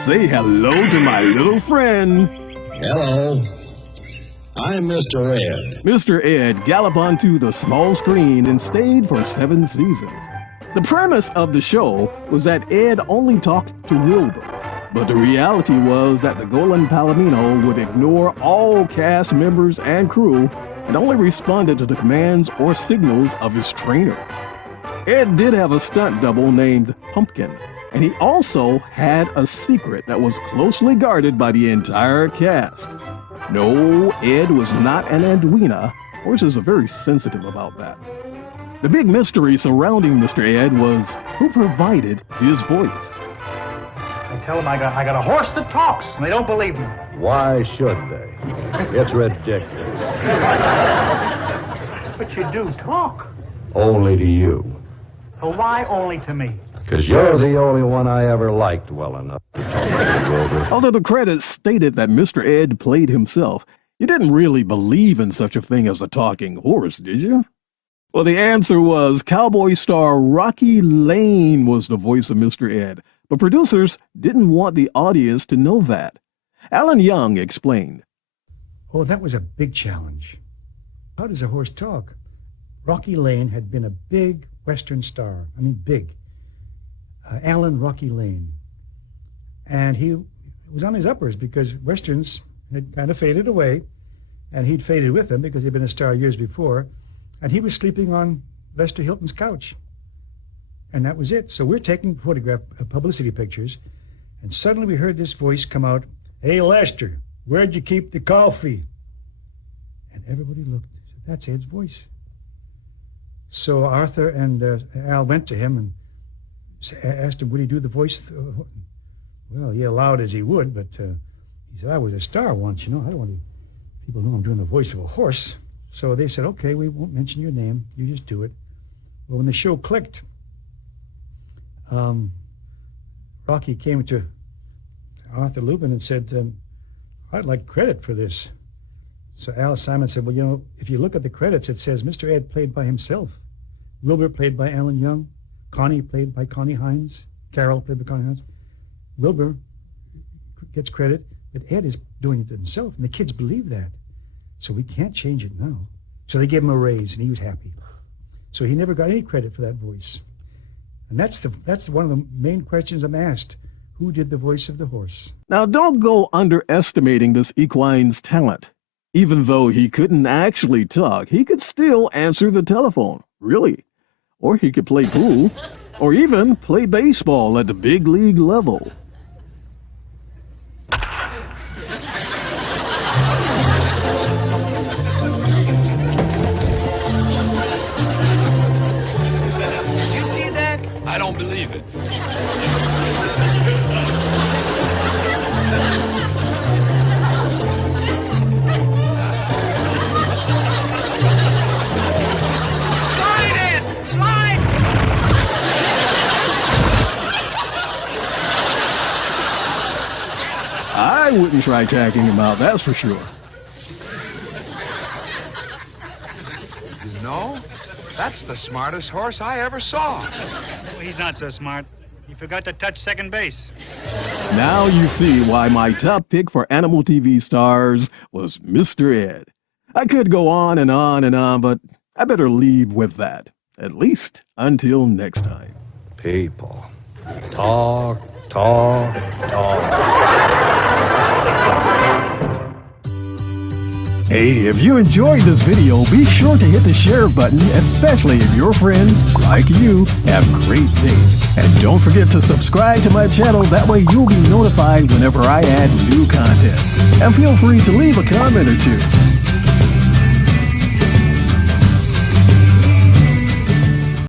Say hello to my little friend. Hello. I'm Mr. Ed. Mr. Ed galloped onto the small screen and stayed for 7 seasons. The premise of the show was that Ed only talked to Wilbur, but the reality was that the Golan Palomino would ignore all cast members and crew and only responded to the commands or signals of his trainer. Ed did have a stunt double named Pumpkin, and he also had a secret that was closely guarded by the entire cast. No, Ed was not an Edwina. Horses are very sensitive about that. The big mystery surrounding Mr. Ed was who provided his voice. I tell them I got a horse that talks, and they don't believe me. Why should they? It's ridiculous. But you do talk. Only to you. So why only to me? Because you're the only one I ever liked well enough to talk to, Wilbur. Although the credits stated that Mr. Ed played himself, you didn't really believe in such a thing as a talking horse, did you? Well, the answer was cowboy star Rocky Lane was the voice of Mr. Ed, but producers didn't want the audience to know that. Alan Young explained. Oh, that was a big challenge. How does a horse talk? Rocky Lane had been a big Western star. I mean, big. Alan Rocky Lane. And he was on his uppers because Westerns had kind of faded away, and he'd faded with them because he'd been a star years before, and he was sleeping on Lester Hilton's couch. And that was it. So we're taking publicity pictures, and suddenly we heard this voice come out, "Hey, Lester, where'd you keep the coffee?" And everybody looked. Said, "That's Ed's voice." So Arthur and Al went to him and asked him, would he do the voice? Well, he allowed as he would, but he said, "I was a star once, you know. I don't want people to know I'm doing the voice of a horse." So they said, "Okay, we won't mention your name. You just do it." Well, when the show clicked, Rocky came to Arthur Lubin and said, "I'd like credit for this." So Al Simon said, "Well, you know, if you look at the credits, it says Mr. Ed played by himself. Wilbur played by Alan Young. Connie played by Connie Hines. Carol played by Connie Hines. Wilbur gets credit, but Ed is doing it himself, and the kids believe that. So we can't change it now." So they gave him a raise, and he was happy. So he never got any credit for that voice. And that's one of the main questions I'm asked. Who did the voice of the horse? Now, don't go underestimating this equine's talent. Even though he couldn't actually talk, he could still answer the telephone, really. Or he could play pool, or even play baseball at the big league level. Did you see that? I don't believe it. I wouldn't try tagging him out, that's for sure. You know, that's the smartest horse I ever saw. Well, he's not so smart. He forgot to touch second base. Now you see why my top pick for animal TV stars was Mr. Ed. I could go on and on and on, but I better leave with that. At least until next time. People. Talk, talk, talk. Hey, if you enjoyed this video, be sure to hit the share button, especially if your friends, like you, have great taste. And don't forget to subscribe to my channel, that way you'll be notified whenever I add new content. And feel free to leave a comment or two.